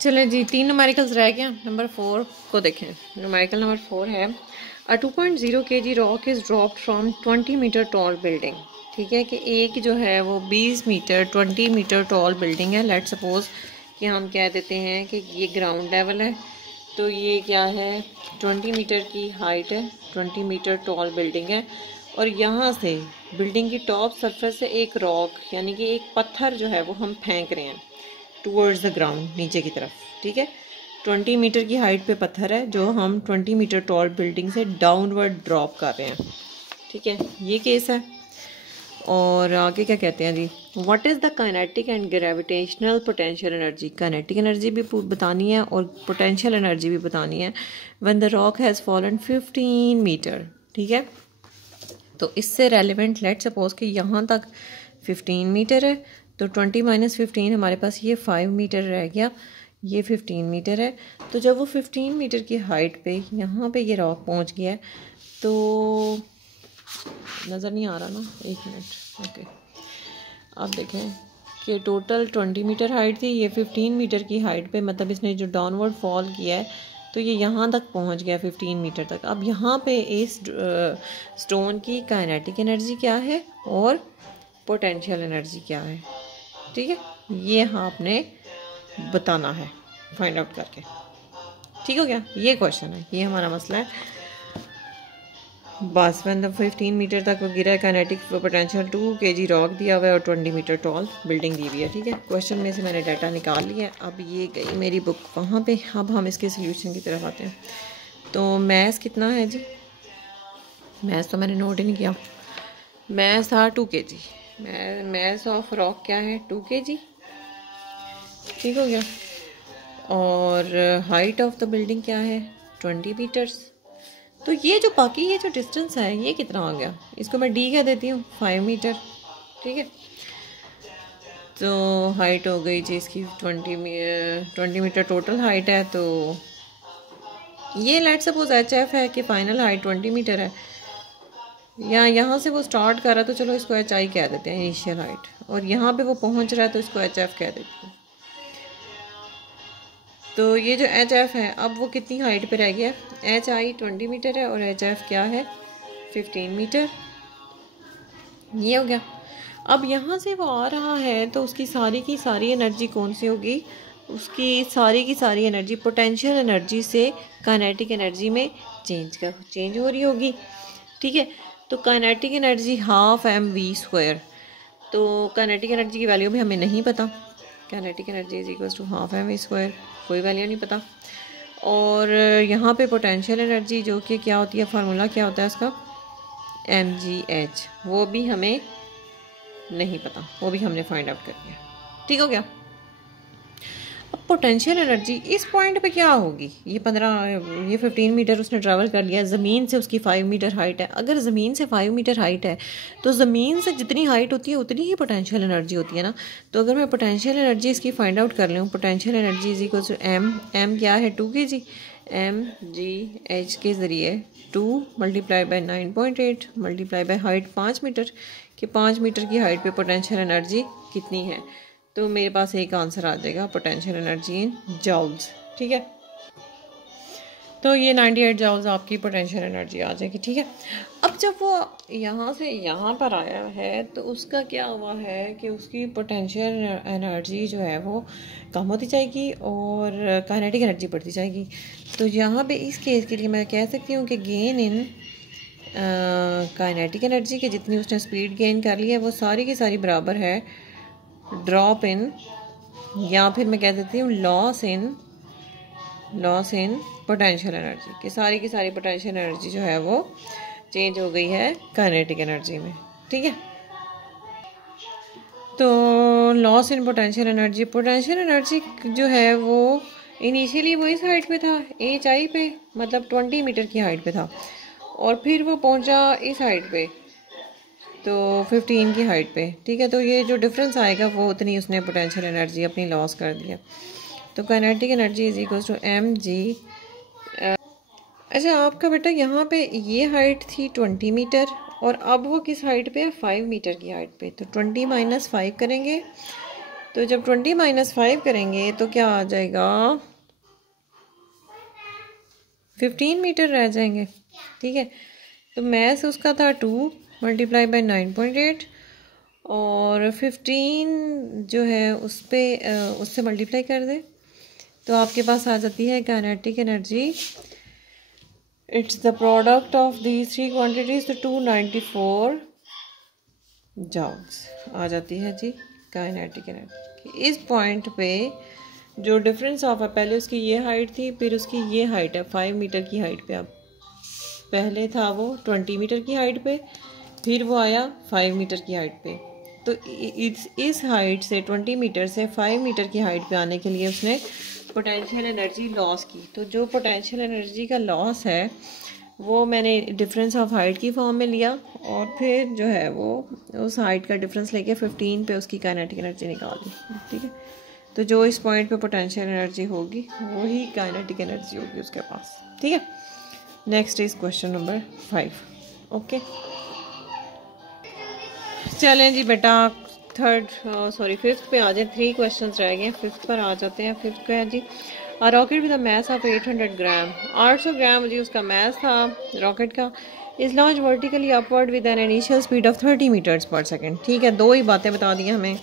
चलें जी, 3 न्यूमेरिकल्स रह गया। नंबर 4 को देखें। न्यूमेरिकल नंबर 4 है a 2.0 kg rock is dropped from 20 metre tall building. ठीक है कि एक जो है वो 20 मीटर 20 मीटर टॉल बिल्डिंग है। लेट सपोज कि हम कह देते हैं कि ये ग्राउंड लेवल है, तो ये क्या है 20 मीटर की हाइट है, 20 मीटर टॉल बिल्डिंग है, और यहाँ से बिल्डिंग की टॉप सरफेस से एक रॉक यानी कि एक पत्थर जो है वो हम फेंक रहे हैं टूवर्ड्स द ग्राउंड, नीचे की तरफ। ठीक है, 20 मीटर की हाइट पे पत्थर है जो हम 20 मीटर टॉल बिल्डिंग से डाउनवर्ड ड्रॉप कर रहे हैं। ठीक है, ये केस है। और आगे क्या कहते हैं जी, what is the kinetic and gravitational potential energy. Kinetic energy भी बतानी है और पोटेंशियल एनर्जी भी बतानी है when the rock has fallen 15 metre. ठीक है, तो इससे रेलिवेंट लेट सपोज कि यहाँ तक 15 मीटर है, तो 20 माइनस 15 हमारे पास ये 5 मीटर रह गया, ये 15 मीटर है। तो जब वो 15 मीटर की हाइट पे यहाँ पे ये रॉक पहुँच गया है, तो नज़र नहीं आ रहा ना, 1 मिनट, ओके। अब देखें कि टोटल 20 मीटर हाइट थी, ये 15 मीटर की हाइट पे, मतलब इसने जो डाउनवर्ड फॉल किया है तो ये यहाँ तक पहुँच गया 15 मीटर तक। अब यहाँ पे इस स्टोन की काइनेटिक एनर्जी क्या है और पोटेंशियल एनर्जी क्या है। ठीक है, ये आपने बताना है फाइंड आउट करके। ठीक हो गया, ये क्वेश्चन है, ये हमारा मसला है बस। व्हेन द 15 मीटर तक वो गिरा है, काइनेटिक पोटेंशियल 2 kg रॉक दिया हुआ है और 20 मीटर टॉल बिल्डिंग दी हुई है। ठीक है, क्वेश्चन में से मैंने डाटा निकाल लिया। अब ये गई मेरी बुक वहाँ पे। अब हम इसके सोल्यूशन की तरफ आते हैं। तो मैथ्स कितना है जी, मैथ्स तो मैंने नोट ही नहीं किया। मैथ्स था 2 kg। मैथ्स ऑफ रॉक क्या है 2 kg। ठीक हो गया, और हाइट ऑफ द बिल्डिंग क्या है 20 मीटर्स। तो ये जो बाकी ये जो डिस्टेंस है ये कितना आ गया, इसको मैं डी कह देती हूँ 5 मीटर। ठीक है, तो हाइट हो गई जी इसकी 20 मीटर टोटल हाइट है। तो ये लेट सपोज एच एफ है कि फाइनल हाइट 20 मीटर है, या यहाँ से वो स्टार्ट कर रहा है तो चलो इसको एच आई कह देते हैं इनिशियल हाइट, और यहाँ पे वो पहुँच रहा है तो इसको एच एफ कह देते हैं। तो ये जो एच एफ है अब वो कितनी हाइट पे रह गया, एच आई 20 मीटर है और एच एफ क्या है 15 मीटर। ये हो गया। अब यहाँ से वो आ रहा है तो उसकी सारी की सारी एनर्जी कौन सी होगी, उसकी सारी की सारी एनर्जी पोटेंशियल एनर्जी से काइनेटिक एनर्जी में चेंज हो रही होगी। ठीक है, तो kinetic energy half M V square. तो काइनेटिक एनर्जी की वैल्यू भी हमें नहीं पता। Kinetic energy is equal to half M V square, कोई वैल्यू नहीं पता। और यहाँ पे पोटेंशियल एनर्जी जो कि क्या होती है, फार्मूला क्या होता है इसका mgh, वो भी हमें नहीं पता, वो भी हमने फाइंड आउट कर दिया। ठीक हो गया। अब पोटेंशियल एनर्जी इस पॉइंट पे क्या होगी, ये 15 मीटर उसने ट्रैवल कर लिया, ज़मीन से उसकी 5 मीटर हाइट है। अगर ज़मीन से 5 मीटर हाइट है तो ज़मीन से जितनी हाइट होती है उतनी ही पोटेंशियल एनर्जी होती है ना। तो अगर मैं पोटेंशियल एनर्जी इसकी फाइंड आउट कर लूँ, potential energy is equal to M क्या है 2 kg, mgh के ज़रिए 2 multiply by 9.8 multiply by height 5 metre, कि 5 मीटर की हाइट पे पोटेंशियल एनर्जी कितनी है। तो मेरे पास एक आंसर आ जाएगा पोटेंशियल एनर्जी इन जॉल्स। ठीक है, तो ये 98 जॉल्स आपकी पोटेंशियल एनर्जी आ जाएगी। ठीक है, अब जब वो यहाँ से यहाँ पर आया है तो उसका क्या हुआ है कि उसकी पोटेंशियल एनर्जी जो है वो कम होती जाएगी और काइनेटिक एनर्जी बढ़ती जाएगी। तो यहाँ पे इस केस के लिए मैं कह सकती हूँ कि गेन इन काइनेटिक एनर्जी की जितनी उसने स्पीड गेन कर ली है वो सारी की सारी बराबर है ड्रॉप इन, या फिर मैं कह देती हूँ लॉस इन पोटेंशियल एनर्जी, कि सारी की सारी पोटेंशियल एनर्जी जो है वो चेंज हो गई है काइनेटिक एनर्जी में। ठीक है, तो लॉस इन पोटेंशियल एनर्जी जो है वो इनिशियली वो इस हाइट पे था एच आई पे, मतलब 20 मीटर की हाइट पे था, और फिर वो पहुंचा इस हाइट पे तो 15 की हाइट पे। ठीक है, तो ये जो डिफरेंस आएगा वो उतनी उसने पोटेंशियल एनर्जी अपनी लॉस कर दिया। तो kinetic energy is equal to M G. अच्छा आपका बेटा यहाँ पे ये हाइट थी 20 मीटर और अब वो किस हाइट पे है 5 मीटर की हाइट पे। तो 20 माइनस 5 करेंगे तो जब 20 माइनस 5 करेंगे तो क्या आ जाएगा, 15 मीटर रह जाएंगे। ठीक है, तो मैथ उसका था 2 मल्टीप्लाई बाई 9.8 और 15 जो है उस पर उससे मल्टीप्लाई कर दे तो आपके पास आ जाती है kinetic energy. It's the product of these 3 quantities, तो 294 जॉल्स आ जाती है जी काइनेटिक एनर्जी। इस पॉइंट पे जो डिफरेंस ऑफ है, पहले उसकी ये हाइट थी, फिर उसकी ये हाइट है 5 मीटर की हाइट पे। अब पहले था वो 20 मीटर की हाइट पे, फिर वो आया 5 मीटर की हाइट पे। तो इस हाइट से 20 मीटर से 5 मीटर की हाइट पे आने के लिए उसने पोटेंशियल एनर्जी लॉस की। तो जो पोटेंशियल एनर्जी का लॉस है वो मैंने डिफरेंस ऑफ हाइट की फॉर्म में लिया और फिर जो है वो उस हाइट का डिफरेंस लेके 15 पे उसकी काइनेटिक एनर्जी निकाल दी। ठीक है, तो जो इस पॉइंट पे पोटेंशियल एनर्जी होगी वही काइनेटिक एनर्जी होगी उसके पास। ठीक है, next is question number 5। Okay, चलें जी बेटा, फिफ्थ पे आ जाए। 3 क्वेश्चन रह गए, फिफ्थ पर आ जाते हैं। फिफ्थ का है जी, rocket with mass of 800 gram, 800 gram जी उसका मैथ था रॉकेट का। Is launched vertically upward with an initial speed of 30 metres पर सेकेंड। ठीक है, 2 ही बातें बता दी हमें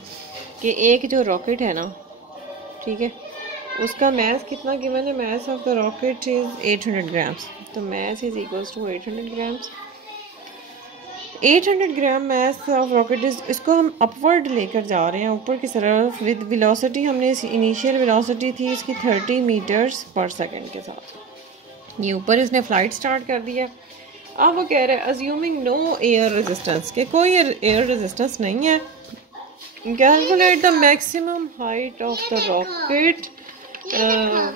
कि एक जो रॉकेट है ना, ठीक है, उसका मैथ कितना गिवन है, mass of the rocket is 800 grams. तो mass is equals to 800 grams. 800 gram mass of rocket is, इसको हम अपवर्ड लेकर जा रहे हैं ऊपर की तरफ विद वेलोसिटी। हमने इनिशियल वेलोसिटी थी इसकी 30 मीटर्स पर सेकेंड के साथ। ये ऊपर इसने फ्लाइट स्टार्ट कर दिया। अब वो कह रहे हैं अज्यूमिंग नो एयर रेजिस्टेंस, के कोई एयर रेजिस्टेंस नहीं है, calculate the maximum height of the rocket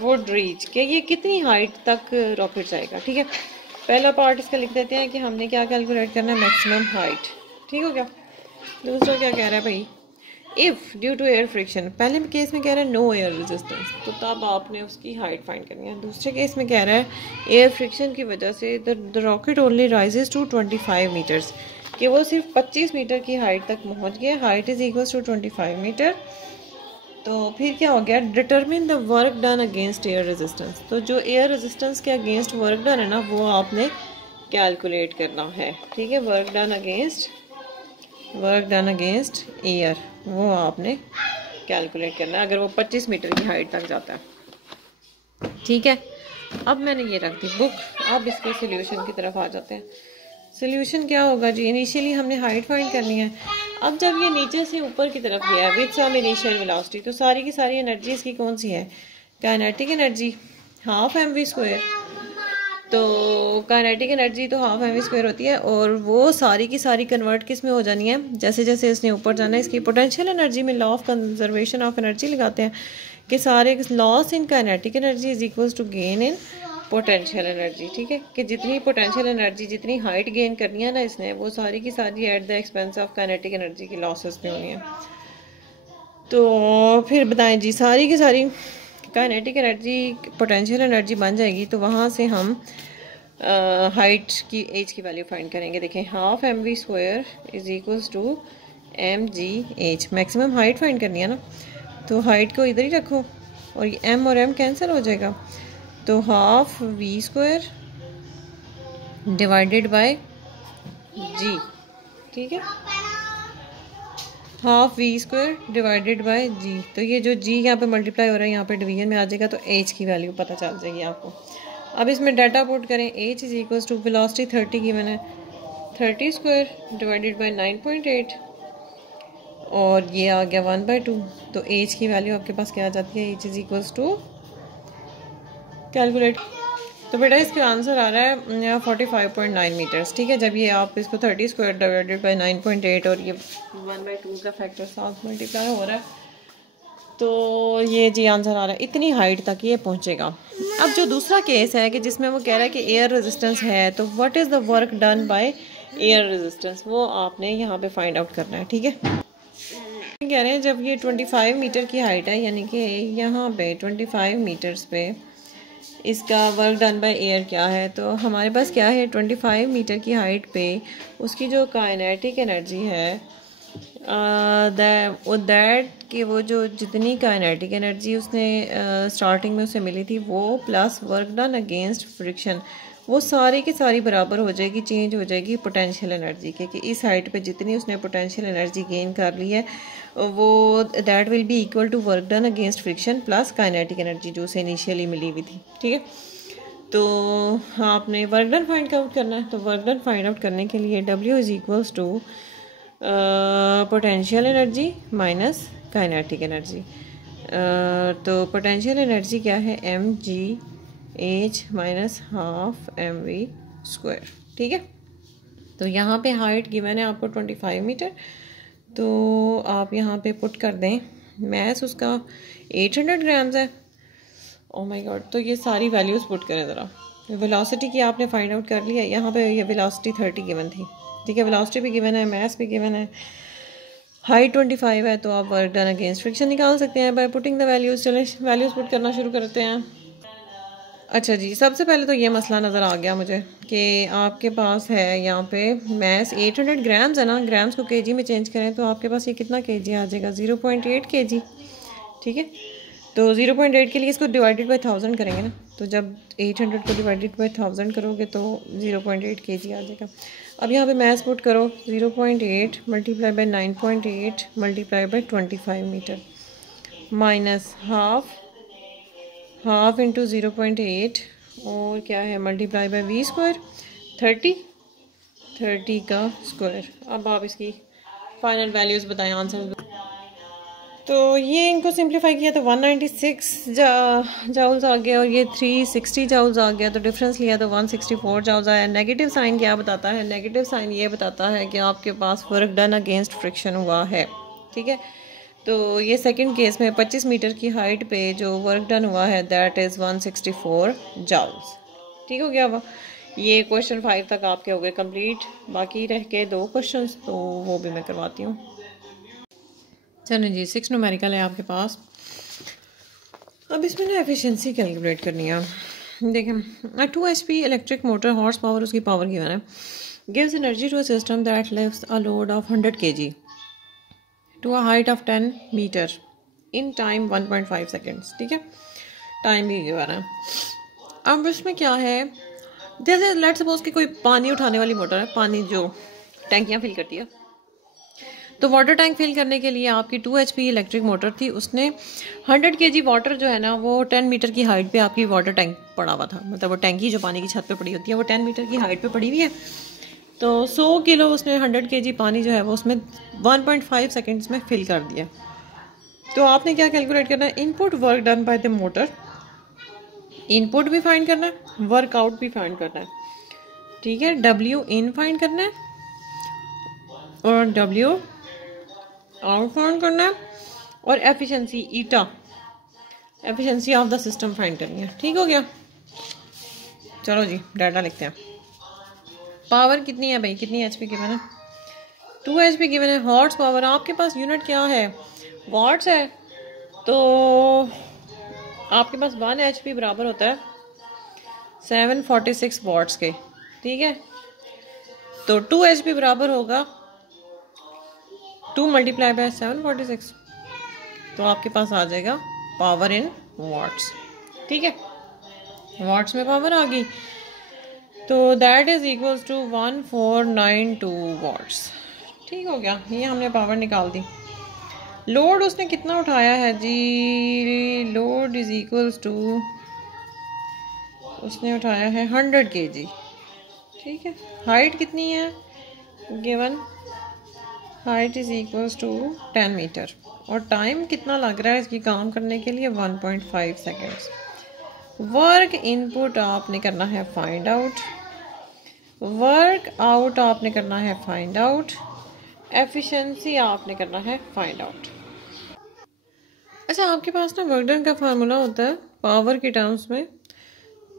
would reach, के ये कितनी हाइट तक रॉकेट जाएगा। ठीक है, पहला पार्ट इसका लिख देते हैं कि हमने क्या कैलकुलेट करना है, मैक्सिमम हाइट। ठीक हो गया। दूसरा क्या कह रहा है भाई, if due to air friction, पहले केस में कह रहा है नो एयर रेजिस्टेंस, तो तब आपने उसकी हाइट फाइंड करनी है। दूसरे केस में कह रहा है एयर फ्रिक्शन की वजह से the rocket only rises to 25 metres, कि वो सिर्फ 25 मीटर की हाइट तक पहुंच गया। Height is equals to 25 metre. तो फिर क्या हो गया, determine the work done against air resistance. तो जो एयर रेजिस्टेंस के अगेंस्ट वर्क डन है ना, वो आपने कैलकुलेट करना है। ठीक है, वर्क डन अगेंस्ट एयर, वो आपने कैलकुलेट करना है अगर वो 25 मीटर की हाइट तक जाता है। ठीक है, अब मैंने ये रख दी बुक। अब इसके सोल्यूशन की तरफ आ जाते हैं। सोल्यूशन क्या होगा जी, इनिशियली हमने हाइट फाइंड करनी है। अब जब ये नीचे से ऊपर की तरफ गया विद सम इनिशियल वेलोसिटी, तो सारी की सारी एनर्जी इसकी कौन सी है, काइनेटिक एनर्जी, हाफ mv²। तो काइनेटिक एनर्जी तो हाफ mv² होती है और वो सारी की सारी कन्वर्ट किस में हो जानी है, जैसे जैसे इसने ऊपर जाना है। इसकी पोटेंशियल एनर्जी में law of conservation of energy लगाते हैं कि सारे loss in kinetic energy is equals to gain in potential energy. ठीक है, कि जितनी पोटेंशियल एनर्जी, जितनी हाइट गेन करनी है ना इसने, वो सारी की सारी at the expense of kinetic energy की लॉसेस में होनी है। तो फिर बताएं जी, सारी की सारी काइनेटिक एनर्जी पोटेंशियल एनर्जी बन जाएगी, तो वहाँ से हम हाइट की एज की वैल्यू फाइंड करेंगे। देखें, half mv² is equals to mgh। Maximum height find करनी है ना, तो हाइट को इधर ही रखो और ये m और m कैंसिल हो जाएगा। तो half v² divided by g। ठीक है, half v² divided by g। तो ये जो g यहाँ पे मल्टीप्लाई हो रहा है यहाँ पे डिवीजन में आ जाएगा, तो h की वैल्यू पता चल जाएगी आपको। अब इसमें डाटा पुट करें, h is equals to velocity 30 given है, 30² डिवाइडेड बाय 9.8 और ये आ गया 1/2। तो h की वैल्यू आपके पास क्या आ जाती है, h is equals to, calculate. तो बेटा इसका आंसर आ रहा है 45.9 मीटर्स। ठीक है, जब ये आप इसको 30² डिवाइडेड बाई 9.8 और ये 1/2 का फैक्टर साथ मल्टीप्लाई हो रहा है, तो ये जी आंसर आ रहा है इतनी हाइट तक ये पहुंचेगा। अब जो दूसरा केस है कि जिसमें वो कह रहा है कि एयर रेजिस्टेंस है, तो what is the work done by air resistance, वो आपने यहाँ पे फाइंड आउट करना है। ठीक है, कह रहे हैं जब ये 25 मीटर की हाइट है, यानी कि यहाँ पे 25 मीटर्स पे इसका वर्क डन बाय एयर क्या है, तो हमारे पास क्या है, 25 मीटर की हाइट पे उसकी जो काइनेटिक एनर्जी है दैट कि वो जो जितनी काइनेटिक एनर्जी उसने स्टार्टिंग में उसे मिली थी वो plus work done against friction, वो सारी की सारी बराबर हो जाएगी, चेंज हो जाएगी पोटेंशियल एनर्जी के, कि इस हाइट पे जितनी उसने पोटेंशियल एनर्जी गेन कर ली है वो that will be equal to work done against friction plus kinetic energy जो उसे इनिशियली मिली हुई थी। ठीक है, तो आपने वर्क डन फाइंड आउट करना है। तो वर्क डन फाइंड आउट करने के लिए W is equals to potential energy minus kinetic energy. तो पोटेंशियल एनर्जी क्या है, mgh माइनस हाफ mv²। ठीक है, तो यहाँ पे हाइट गिवन है आपको 25 मीटर, तो आप यहाँ पे पुट कर दें, मैस उसका 800 ग्राम्स है। ओ माय गॉड, तो ये सारी वैल्यूज़ पुट करें ज़रा। वेलोसिटी की आपने फाइंड आउट कर लिया, यहाँ पे ये वेलोसिटी 30 गिवन थी। ठीक है, वेलोसिटी भी गिवन है, मैस भी गिवन है, हाइट 25 है, तो आप वर्क डन अगेंस्ट फ्रिक्शन निकाल सकते हैं बाय पुटिंग द वैल्यूज़। चले वैल्यूज़ पुट करना शुरू करते हैं। अच्छा जी, सबसे पहले तो ये मसला नज़र आ गया मुझे कि आपके पास है यहाँ पे मैस 800 ग्राम्स है ना, ग्राम्स को केजी में चेंज करें तो आपके पास ये कितना केजी आ जाएगा, 0.8 केजी। ठीक है, तो 0.8 के लिए इसको डिवाइडेड बाई 1000 करेंगे ना, तो जब 800 को डिवाइडेड बाई 1000 करोगे तो 0.8 केजी आ जाएगा। अब यहाँ पे मैथ्स पुट करो, 0.8 multiply by 9.8 multiply by 25 metre minus half into 0.8 और क्या है मल्टीप्लाई बाई v², 30 का स्क्वायर। अब आप इसकी फाइनल वैल्यूज़ बताएं, आंसर। तो ये इनको सिंप्लीफाई किया तो 196 जाउल्स आ गया और ये 360 जाउल्स आ गया, तो डिफरेंस लिया तो 164 जाउल्स आया। नेगेटिव साइन क्या बताता है, नेगेटिव साइन ये बताता है कि आपके पास वर्क डन अगेंस्ट फ्रिक्शन हुआ है। ठीक है, तो ये सेकंड केस में 25 मीटर की हाइट पे जो वर्क डन हुआ है दैट इज़ 164 जाउल्स। ठीक हो गया, ये क्वेश्चन 5 तक आपके हो गए कंप्लीट। बाकी रह के 2 क्वेश्चन, तो वो भी मैं करवाती हूँ। चलो जी, 6 न्यूमेरिकल है आपके पास। अब इसमें ना एफिशिएंसी कैलकुलेट करनी है। देखें, 2 HP electric motor, horse power उसकी पावर गिवन है, gives energy to a system that lifts a load of 100 kg to a height of 10 metre in time 1.5 seconds. ठीक है, टाइम भी गिवन है। अब इसमें क्या है, जैसे लेट्स सपोज कि कोई पानी उठाने वाली मोटर है, पानी जो टैंकियाँ फिल करती है, तो वाटर टैंक फिल करने के लिए आपकी 2 HP इलेक्ट्रिक मोटर थी, उसने 100 kg वाटर जो है ना वो 10 मीटर की हाइट पे आपकी वाटर टैंक पड़ा हुआ था, मतलब वो टैंकी जो पानी की छत पे पड़ी होती है वो 10 मीटर की हाइट पे पड़ी हुई है। तो 100 किलो उसने 100 kg पानी जो है वो उसमें 1.5 सेकेंड्स में फिल कर दिया। तो आपने क्या कैलकुलेट करना है, input work done by the motor, input भी फाइंड करना है, वर्कआउट भी फाइंड करना है। ठीक है, W इन फाइंड करना है और W आउट फाइंड करना है, और efficiency eta, efficiency of the system find करनी है। ठीक हो गया, चलो जी डाटा लिखते हैं। पावर कितनी है भाई, कितनी HP गिवन है, 2 HP गिवन है। हॉर्स पावर आपके पास यूनिट क्या है, वॉट्स है, तो आपके पास 1 HP बराबर होता है 746 वॉट्स के। ठीक है, तो 2 HP बराबर होगा 2 मल्टीप्लाई बाय 746, तो आपके पास आ जाएगा पावर इन वॉट्स। ठीक है, वॉट्स में पावर आ गई, तो that is equals to 1492 watts. ठीक हो गया, ये हमने पावर निकाल दी। लोड उसने कितना उठाया है जी, लोड इज इक्वल्स टू, उसने उठाया है 100 kg। ठीक है, हाइट कितनी है given, height is equals to 10 metre, और टाइम कितना लग रहा है इसकी काम करने के लिए, 1.5 सेकेंड्स। वर्क इनपुट आपने करना है फाइंड आउट, वर्क आउट आपने करना है फाइंड आउट, एफिशिएंसी आपने करना है फाइंड आउट। अच्छा, आपके पास ना वर्क डन का फार्मूला होता है पावर के टर्म्स में,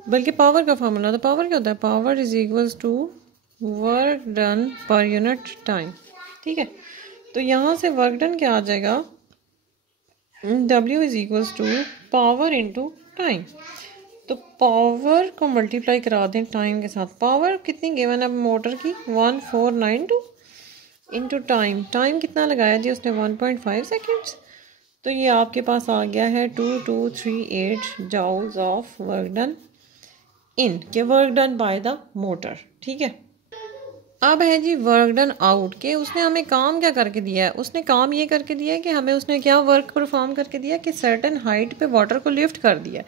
बल्कि पावर का फार्मूला होता है, पावर क्या होता है, power is equals to work done per unit time. ठीक है, तो यहाँ से वर्क डन क्या आ जाएगा, W is equals to power into time. तो पावर को मल्टीप्लाई करा दें टाइम के साथ। पावर कितनी गिवन है मोटर की, 1492, इनटू टाइम, टाइम कितना लगाया जी उसने 1.5 सेकेंड्स, तो ये आपके पास आ गया है 2238 joules of work done in, के work done by the motor. ठीक है, अब है जी वर्क डन आउट के उसने हमें काम क्या करके दिया है, उसने काम ये करके दिया है कि हमें उसने क्या वर्क परफॉर्म करके दिया कि सर्टन हाइट पे वाटर को लिफ्ट कर दिया।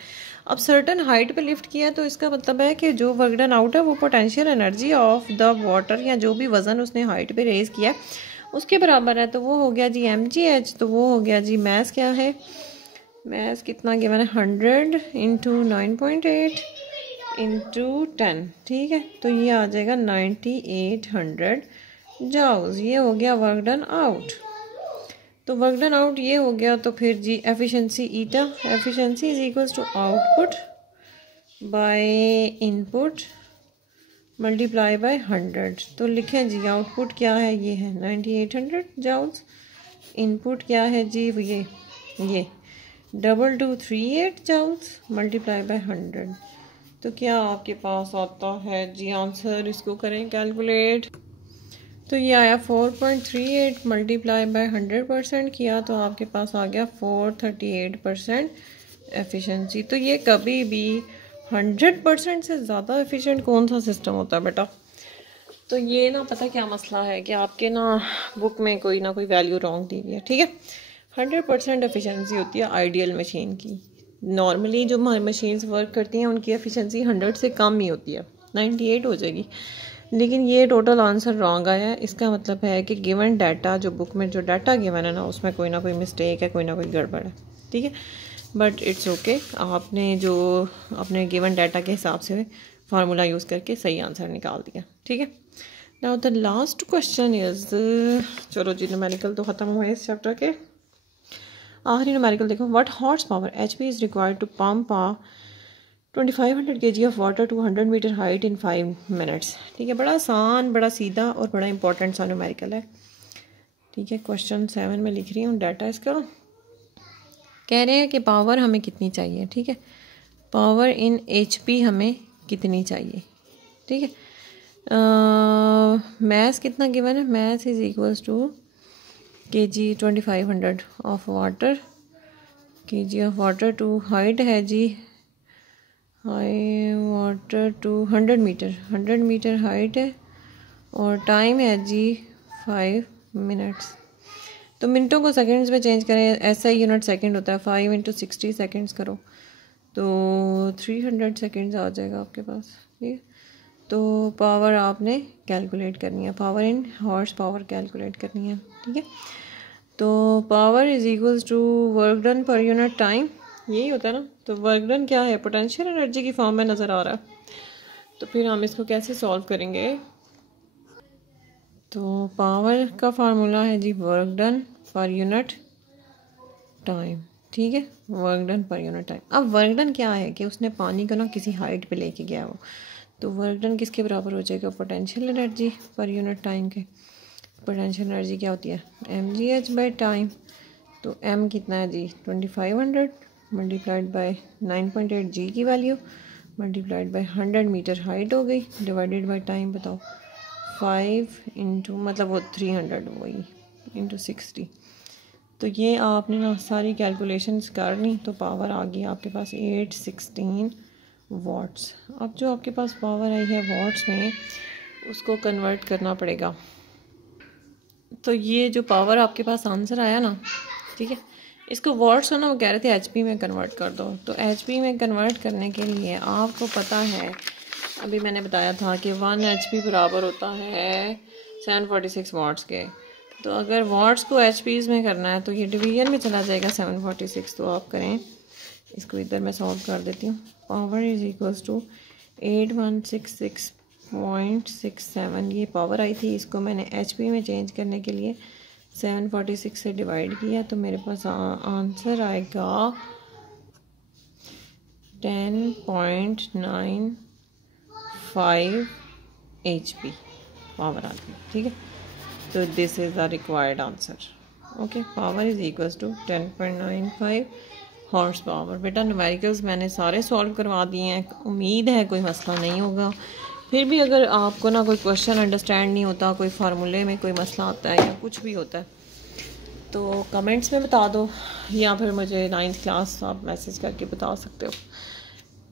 अब सर्टन हाइट पे लिफ्ट किया तो इसका मतलब है कि जो वर्क डन आउट है वो potential energy of the water या जो भी वज़न उसने हाइट पे रेज किया उसके बराबर है, तो वो हो गया जी mgh, तो वो हो गया जी मैथ क्या है, मैथ कितना गिवन है 100 इंटू 9.8 इंटू 10। ठीक है, तो ये आ जाएगा 9800 जाउल्स, ये हो गया वर्क डन आउट। तो वर्क डन आउट ये हो गया, तो फिर जी efficiency eta, efficiency is equals to output by input multiply by 100। तो लिखें जी आउटपुट क्या है, ये है 9800 जाउल्स, इनपुट क्या है जी ये 2238 जाउल्स मल्टीप्लाई बाय 100। तो क्या आपके पास आता है जी आंसर, इसको करें कैलकुलेट, तो ये आया 4.38 मल्टीप्लाई बाय 100% किया तो आपके पास आ गया 438% एफिशिएंसी। तो ये कभी भी 100% से ज़्यादा एफिशिएंट कौन सा सिस्टम होता है बेटा, तो ये ना पता क्या मसला है कि आपके ना बुक में कोई ना कोई वैल्यू रॉन्ग दी हुई है। ठीक है, 100% एफिशिएंसी होती है आइडियल मशीन की, नॉर्मली जो मशीन्स वर्क करती हैं उनकी एफिशिएंसी 100 से कम ही होती है, 98 हो जाएगी, लेकिन ये टोटल आंसर रॉन्ग आया है। इसका मतलब है कि गिवन डाटा, जो बुक में जो डाटा गिवन है ना उसमें कोई ना कोई मिस्टेक है, कोई ना कोई गड़बड़ है। ठीक है, बट इट्स ओके, आपने जो अपने गिवन डाटा के हिसाब से फार्मूला यूज़ करके सही आंसर निकाल दिया। ठीक है, now the last question is, चलो जी न्यूमेरिकल तो ख़त्म हुए इस चैप्टर के, आखिरी न्यूमेरिकल देखो, what horse power HP is required to pump a 2500 kg of water to 100 metre height in 5 minutes. ठीक है, बड़ा आसान, बड़ा सीधा और बड़ा इंपॉर्टेंट सा न्यूमेरिकल है। ठीक है, क्वेश्चन 7 में लिख रही हूँ डाटा इसका, कह रहे हैं कि पावर हमें कितनी चाहिए। ठीक है, पावर इन HP हमें कितनी चाहिए। ठीक है, मैथ कितना गिवन है, mass is equals to kg 2500 of water, kg of water to height है जी, high water to 100 metre, 100 metre height है और टाइम है जी 5 मिनट्स। तो मिनटों को सेकंड्स में चेंज करें, ऐसा ही यूनिट सेकंड होता है, 5 इंटू 60 सेकेंड्स करो तो 300 सेकेंड्स आ जाएगा आपके पास। ठीक है, तो पावर आपने कैलकुलेट करनी है, power in horse power calculate करनी है। ठीक है, तो power is equals to work done per unit time, यही होता है ना। तो वर्क डन क्या है, पोटेंशियल एनर्जी की फॉर्म में नज़र आ रहा है, तो फिर हम इसको कैसे सॉल्व करेंगे। तो पावर का फार्मूला है जी work done per unit time. ठीक है, work done per unit time. अब वर्क डन क्या है कि उसने पानी को ना किसी हाइट पे लेके गया हो, तो वर्क डन किसके बराबर हो जाएगा, पोटेंशियल एनर्जी पर यूनिट टाइम के। पोटेंशियल एनर्जी क्या होती है, mgh बाई टाइम, तो m कितना है जी 2500 मल्टीप्लाइड बाय 9.8 जी की value multiplied by 100 metre height हो गई, डिवाइडेड बाय टाइम बताओ 5 इंटू मतलब वो 300 वही इंटू 60। तो ये आपने ना सारी कैलकुलेशंस कर ली, तो पावर आ गई आपके पास 816 वाट्स। अब जो आपके पास पावर आई है वाट्स में, उसको कन्वर्ट करना पड़ेगा। तो ये जो पावर आपके पास आंसर आया ना, ठीक है, इसको वाट्स ना वो कह रहे थे HP में कन्वर्ट कर दो। तो HP में कन्वर्ट करने के लिए आपको पता है, अभी मैंने बताया था कि 1 HP बराबर होता है 746 वाट्स के। तो अगर वाट्स को HPs में करना है तो ये डिवीजन में चला जाएगा 746। तो आप करें इसको, इधर मैं सॉल्व कर देती हूँ। पावर इज इक्वल्स टू 8166.67, ये पावर आई थी, इसको मैंने HP में चेंज करने के लिए 746 से डिवाइड किया, तो मेरे पास आंसर आएगा 10.95 HP पावर आती है। ठीक है, तो this is the required answer. Okay, power is equals to 10.95 horse power. बेटा न्यूमेरिकल्स मैंने सारे सॉल्व करवा दिए हैं, उम्मीद है कोई मसला नहीं होगा। फिर भी अगर आपको ना कोई क्वेश्चन अंडरस्टैंड नहीं होता, कोई फार्मूले में कोई मसला आता है या कुछ भी होता है, तो कमेंट्स में बता दो, या फिर मुझे 9th क्लास आप मैसेज करके बता सकते हो।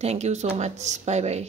Thank you so much, bye bye.